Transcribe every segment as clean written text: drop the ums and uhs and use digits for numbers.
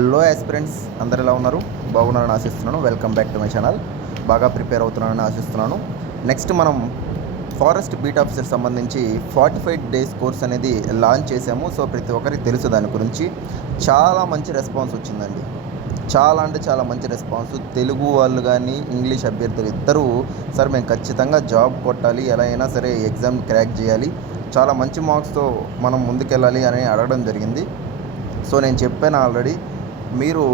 Hello aspirants, అందరు ఎలా ఉన్నారు? బాగున్నారని ఆశిస్తున్నాను. Welcome back to my channel. బాగా ప్రిపేర్ అవుతున్నానని ఆశిస్తున్నాను. నెక్స్ట్ మనం ఫారెస్ట్ బీట్ ఆఫీసర్ సంబంధించి 45 డేస్ కోర్స్ అనేది లాంచ్ చేశాము. సో ప్రతి ఒక్కరికి తెలుసు దాని గురించి. చాలా మంచి రెస్పాన్స్ వచ్చిందండి. చాలా అంటే చాలా మంచి రెస్పాన్స్. తెలుగు వాళ్ళు కానీ ఇంగ్లీష్ అభ్యర్థులు ఇద్దరూ సార్ మేము ఖచ్చితంగా జాబ్ కొట్టాలి, ఎలా అయినా సరే ఎగ్జామ్ క్రాక్ చేయాలి, చాలా మంచి మార్క్స్తో మనం ముందుకెళ్ళాలి అని అడగడం జరిగింది. సో నేను చెప్పాను ఆల్రెడీ, మీరు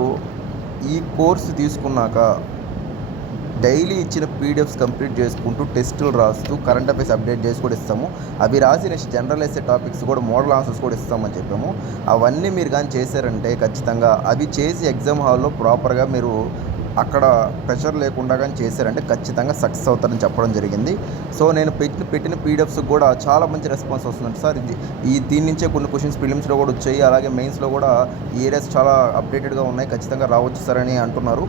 ఈ కోర్సు తీసుకున్నాక డైలీ ఇచ్చిన పీడిఎఫ్స్ కంప్లీట్ చేసుకుంటూ టెస్టులు రాస్తూ కరెంట్ అఫైర్స్ అప్డేట్ చేసి కూడా ఇస్తాము. అవి రాసి నెక్స్ట్ జనరల్ ఎస్సే టాపిక్స్ కూడా మోడల్ ఆన్సర్స్ కూడా ఇస్తామని చెప్పాము. అవన్నీ మీరు కానీ చేశారంటే ఖచ్చితంగా అవి చేసి ఎగ్జామ్ హాల్లో ప్రాపర్గా మీరు అక్కడ ప్రెషర్ లేకుండా కానీ చేశారంటే ఖచ్చితంగా సక్సెస్ అవుతారని చెప్పడం జరిగింది. సో నేను పెట్టిన పీడిఎఫ్స్ కూడా చాలా మంచి రెస్పాన్స్ వస్తుందండి. సార్ దీని నుంచే కొన్ని క్వశ్చన్స్ ప్రిలిమ్స్లో కూడా వచ్చాయి, అలాగే మెయిన్స్లో కూడా ఈ ఏరియాస్ చాలా అప్డేటెడ్గా ఉన్నాయి, ఖచ్చితంగా రావచ్చు సార్ అని అంటున్నారు.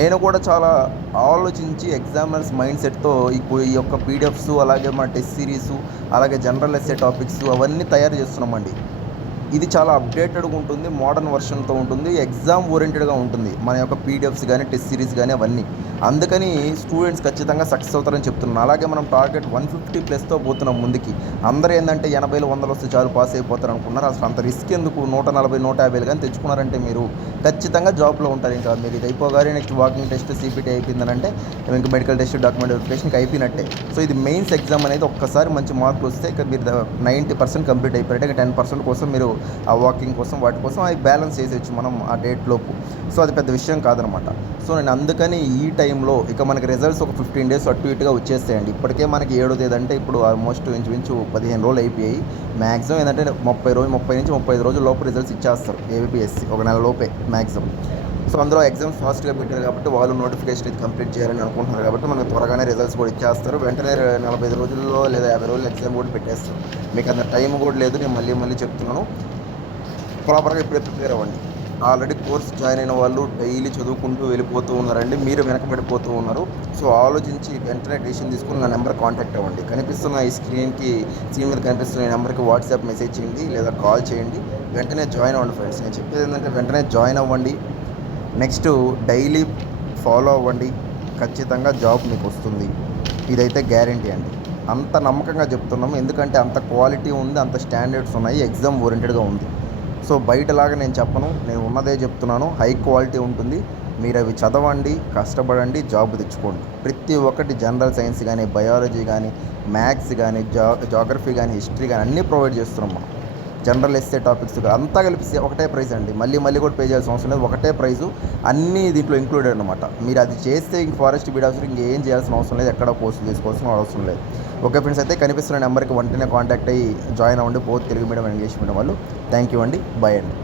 నేను కూడా చాలా ఆలోచించి ఎగ్జామినర్స్ మైండ్ సెట్తో ఈ యొక్క పీడిఎఫ్స్, అలాగే మన టెస్ట్ సిరీసు, అలాగే జనరల్ ఎస్సే టాపిక్స్ అవన్నీ తయారు చేస్తున్నామండి. ఇది చాలా అప్డేటెడ్గా ఉంటుంది, మోడర్న్ వర్షన్తో ఉంటుంది, ఎగ్జామ్ ఓరియంటెడ్గా ఉంటుంది మన యొక్క పీడిఎఫ్స్ కానీ టెస్ట్ సిరీస్ కానీ అవన్నీ. అందుకని స్టూడెంట్స్ ఖచ్చితంగా సక్సెస్ అవుతారని చెప్తున్నాను. అలాగే మనం టార్గెట్ 150+ పోతున్నాం ముందుకి. అందరూ ఏంటంటే 80 100 వస్తే చాలు పాస్ అయిపోతారు అనుకున్నారు. అసలు అంత రిస్క్ ఎందుకు? 140 150 కానీ తెచ్చుకున్నారంటే మీరు ఖచ్చితంగా జాబ్లో ఉంటారు. ఇంకా మీరు ఇది అయిపోగానే నెక్స్ట్ వాకింగ్ టెస్ట్ సిపిటీ అయిపోయిందనంటే ఇంకా మెడికల్ టెస్ట్, డాక్యుమెంట్ వెరిఫికేషన్కి అయిపోయినట్టే. సో ఇది మెయిన్స్ ఎగ్జామ్ అనేది ఒక్కసారి మంచి మార్కులు వస్తే ఇక మీరు 90% కంప్లీట్ అయిపోయారంటే ఇక 10% కోసం మీరు ఆ వాకింగ్ కోసం వాటి కోసం అవి బ్యాలెన్స్ చేసేయచ్చు మనం ఆ డేట్లోపు. సో అది పెద్ద విషయం కాదనమాట. సో నేను అందుకని ఈ టైంలో ఇక మనకి రిజల్ట్స్ ఒక 15 డేస్ అటు ఇటుగా వచ్చేస్తాయండి. ఇప్పటికే మనకి 7వ తేదీ అంటే ఇప్పుడు ఆల్మోస్ట్ ఇంచుమించు 15 రోజులు అయిపోయాయి. మ్యాక్సిమం ఏంటంటే 30 నుంచి 35 రోజుల లోపు రిజల్ట్స్ ఇచ్చేస్తారు ఏబిపిఎస్సి, ఒక నెల లోపే మ్యాక్సిమం. సో అందులో ఎగ్జామ్స్ ఫాస్ట్గా పెట్టారు కాబట్టి వాళ్ళు నోటిఫికేషన్ ఇది కంప్లీట్ చేయాలని అనుకుంటున్నారు కాబట్టి మనకు త్వరగానే రిజల్ట్స్ కూడా ఇచ్చేస్తారు. వెంటనే 45 రోజుల్లో లేదా 50 రోజులు ఎగ్జామ్ కూడా పెట్టేస్తారు. మీకు అంత టైం కూడా లేదు. నేను మళ్ళీ చెప్తున్నాను, ప్రాపర్గా ఇప్పుడే ప్రిపేర్ అవ్వండి. ఆల్రెడీ కోర్స్ జాయిన్ అయిన వాళ్ళు డైలీ చదువుకుంటూ వెళ్ళిపోతూ ఉన్నారండి, మీరు వెనకబడిపోతూ ఉన్నారు. సో ఆలోచించి వెంటనే డెసిషన్ తీసుకుని నా నెంబర్ కాంటాక్ట్ అవ్వండి. కనిపిస్తున్న ఈ స్క్రీన్ మీద కనిపిస్తున్న ఈ నెంబర్కి వాట్సాప్ మెసేజ్ చేయండి లేదా కాల్ చేయండి. వెంటనే జాయిన్ అవ్వండి ఫ్రెండ్స్. నేను చెప్పేది ఏంటంటే వెంటనే జాయిన్ అవ్వండి. నెక్స్ట్ డైలీ ఫాలో అవ్వండి, ఖచ్చితంగా జాబ్ మీకు వస్తుంది. ఇదైతే గ్యారంటీ అండి. అంత నమ్మకంగా చెప్తున్నాము, ఎందుకంటే అంత క్వాలిటీ ఉంది, అంత స్టాండర్డ్స్ ఉన్నాయి, ఎగ్జామ్ ఓరియంటెడ్గా ఉంది. సో బయటలాగా నేను చెప్పను, నేను ఉన్నదే చెప్తున్నాను. హై క్వాలిటీ ఉంటుంది. మీరు అవి చదవండి, కష్టపడండి, జాబ్ తెచ్చుకోండి. ప్రతి ఒక్కటి జనరల్ సైన్స్ కానీ, బయాలజీ కానీ, మ్యాథ్స్ కానీ, జాగ్రఫీ కానీ, హిస్టరీ కానీ అన్నీ ప్రొవైడ్ చేస్తున్నాం మనం. జనరల్ ఎస్సే టాపిక్స్ అంతా కలిపి ఒకటే ప్రైస్ అండి. మళ్ళీ కూడా పే చేయాల్సిన అవసరం లేదు. ఒకటే ప్రైజు, అన్నీ దీంట్లో ఇంక్లూడెడ్ అనమాట. మీరు అది చేస్తే ఇంక ఫారెస్ట్ బీట్ ఆఫీసర్ ఇంకేం చేయాల్సిన అవసరం లేదు, ఎక్కడ పోస్ట్ తీసుకోవాల్సిన అవసరం లేదు. ఓకే ఫ్రెండ్స్, అయితే కనిపిస్తున్న నెంబర్కి వెంటనే కాంటాక్ట్ అయ్యి జాయిన్ అవ్వండి, both Telugu medium and English medium వాళ్ళు. థ్యాంక్ యూ అండి, బాయ్ అండి.